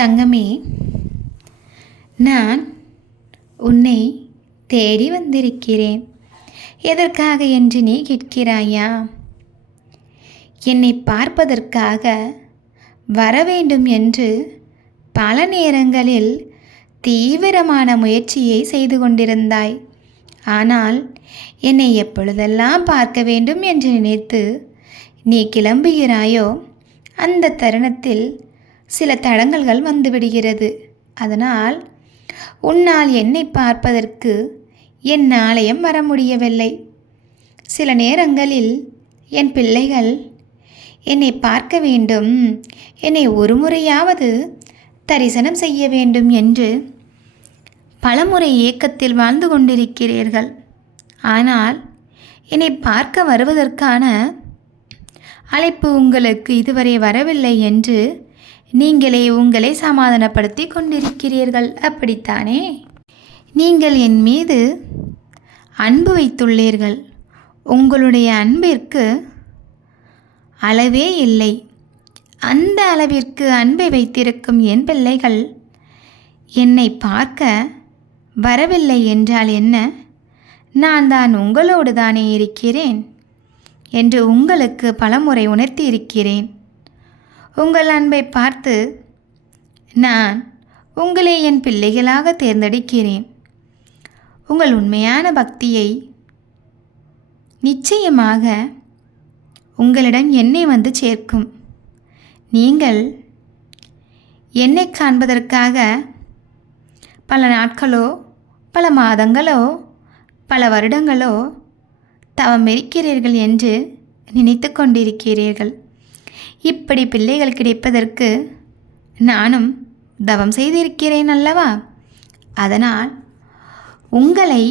தங்கமே, நான் உன்னை தேடி வந்திருக்கிறேன். எதற்காக என்று நீ கேட்கிறாயா? என்னை பார்ப்பதற்காக வர வேண்டும் என்று பல நேரங்களில் தீவிரமான முயற்சியை செய்து கொண்டிருந்தாய். ஆனால் என்னை எப்பொழுதெல்லாம் பார்க்க வேண்டும் என்று நினைத்து நீ கிளம்புகிறாயோ அந்த தருணத்தில் சில தடங்கல்கள் வந்துவிடுகிறது. அதனால் உன்னால் என்னை பார்ப்பதற்கு என் ஆலயம் வர முடியவில்லை. சில நேரங்களில் என் பிள்ளைகள் என்னை பார்க்க வேண்டும், என்னை ஒரு முறையாவது தரிசனம் செய்ய வேண்டும் என்று பலமுறை ஏக்கத்தில் வாழ்ந்து கொண்டிருக்கிறீர்கள். ஆனால் என்னை பார்க்க வருவதற்கான அழைப்பு உங்களுக்கு இதுவரை வரவில்லை என்று நீங்களே உங்களை சமாதானப்படுத்தி கொண்டிருக்கிறீர்கள். அப்படித்தானே? நீங்கள் என் மீது அன்பு வைத்துள்ளீர்கள். உங்களுடைய அன்பிற்கு அளவே இல்லை. அந்த அளவிற்கு அன்பை வைத்திருக்கும் என் பிள்ளைகள் என்னை பார்க்க வரவில்லை என்றால் என்ன? நான் தான் உங்களோடு தானே இருக்கிறேன் என்று உங்களுக்கு பலமுறை உணர்த்தி இருக்கிறேன். உங்கள் அன்பை பார்த்து நான் உங்களை என் பிள்ளைகளாக தேர்ந்தெடுக்கிறேன். உங்கள் உண்மையான பக்தியை நிச்சயமாக உங்களிடம் என்னை வந்து சேர்க்கும். நீங்கள் என்னை காண்பதற்காக பல நாட்களோ பல மாதங்களோ பல வருடங்களோ தவம் இருக்கிறீர்கள் என்று நினைத்து கொண்டிருக்கிறீர்கள். இப்படி பிள்ளைகள் கிடைப்பதற்கு நானும் தவம் செய்திருக்கிறேன் அல்லவா? அதனால் உங்களை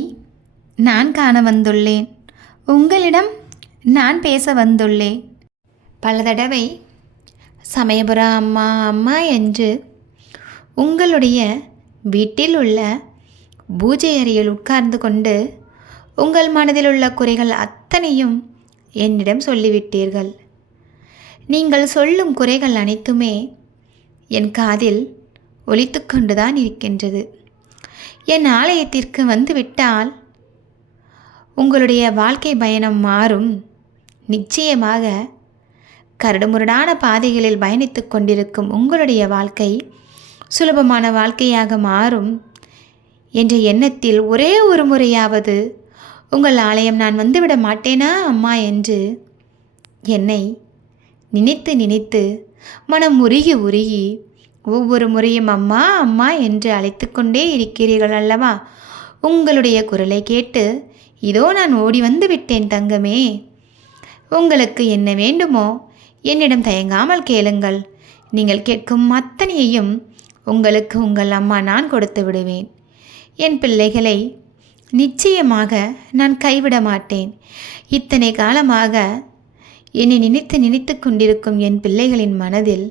நான் காண வந்துள்ளேன். உங்களிடம் நான் பேச வந்துள்ளேன். பல தடவை சமயபுர அம்மா அம்மா என்று உங்களுடைய வீட்டில் உள்ள பூஜை அறையில் உட்கார்ந்து கொண்டு உங்கள் மனதில் உள்ள குறைகள் அத்தனையும் என்னிடம் சொல்லிவிட்டீர்கள். நீங்கள் சொல்லும் குறைகள் அனைத்துமே என் காதில் ஒலித்து கொண்டுதான் இருக்கின்றது. என் ஆலயத்திற்கு வந்துவிட்டால் உங்களுடைய வாழ்க்கை பயணம் மாறும். நிச்சயமாக கரடுமுரடான பாதைகளில் பயணித்து கொண்டிருக்கும் உங்களுடைய வாழ்க்கை சுலபமான வாழ்க்கையாக மாறும் என்ற எண்ணத்தில் ஒரே ஒரு முறையாவது உங்கள் ஆலயம் நான் வந்துவிட மாட்டேனா அம்மா என்று என்னை நினைத்து நினைத்து மனம் உருகி உருகி ஒவ்வொரு முறையும் அம்மா அம்மா என்று அழைத்து கொண்டே இருக்கிறீர்கள் அல்லவா? உங்களுடைய குரலை கேட்டு இதோ நான் ஓடி வந்து விட்டேன் தங்கமே. உங்களுக்கு என்ன வேண்டுமோ என்னிடம் தயங்காமல் கேளுங்கள். நீங்கள் கேட்கும் அத்தனையையும் உங்களுக்கு உங்கள் அம்மா நான் கொடுத்து விடுவேன். என் பிள்ளைகளை நிச்சயமாக நான் கைவிட மாட்டேன். இத்தனை காலமாக என்னை நினைத்து நினைத்து கொண்டிருக்கும் என் பிள்ளைகளின் மனதில்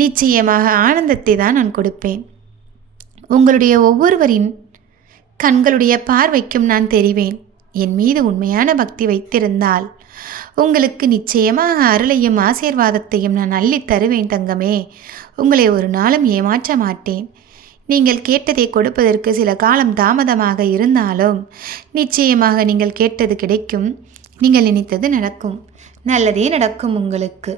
நிச்சயமாக ஆனந்தத்தை தான் நான் கொடுப்பேன். உங்களுடைய ஒவ்வொருவரின் கண்களுடைய பார்வைக்கும் நான் தெரிவேன். என் மீது உண்மையான பக்தி வைத்திருந்தால் உங்களுக்கு நிச்சயமாக அருளையும் ஆசீர்வாதத்தையும் நான் அள்ளித் தருவேன் தங்கமே. உங்களை ஒரு நாளும் ஏமாற்ற மாட்டேன். நீங்கள் கேட்டதை கொடுப்பதற்கு சில காலம் தாமதமாக இருந்தாலும் நிச்சயமாக நீங்கள் கேட்டது கிடைக்கும். நீங்கள் நினைத்தது நடக்கும். நல்லதே நடக்கும் உங்களுக்கு.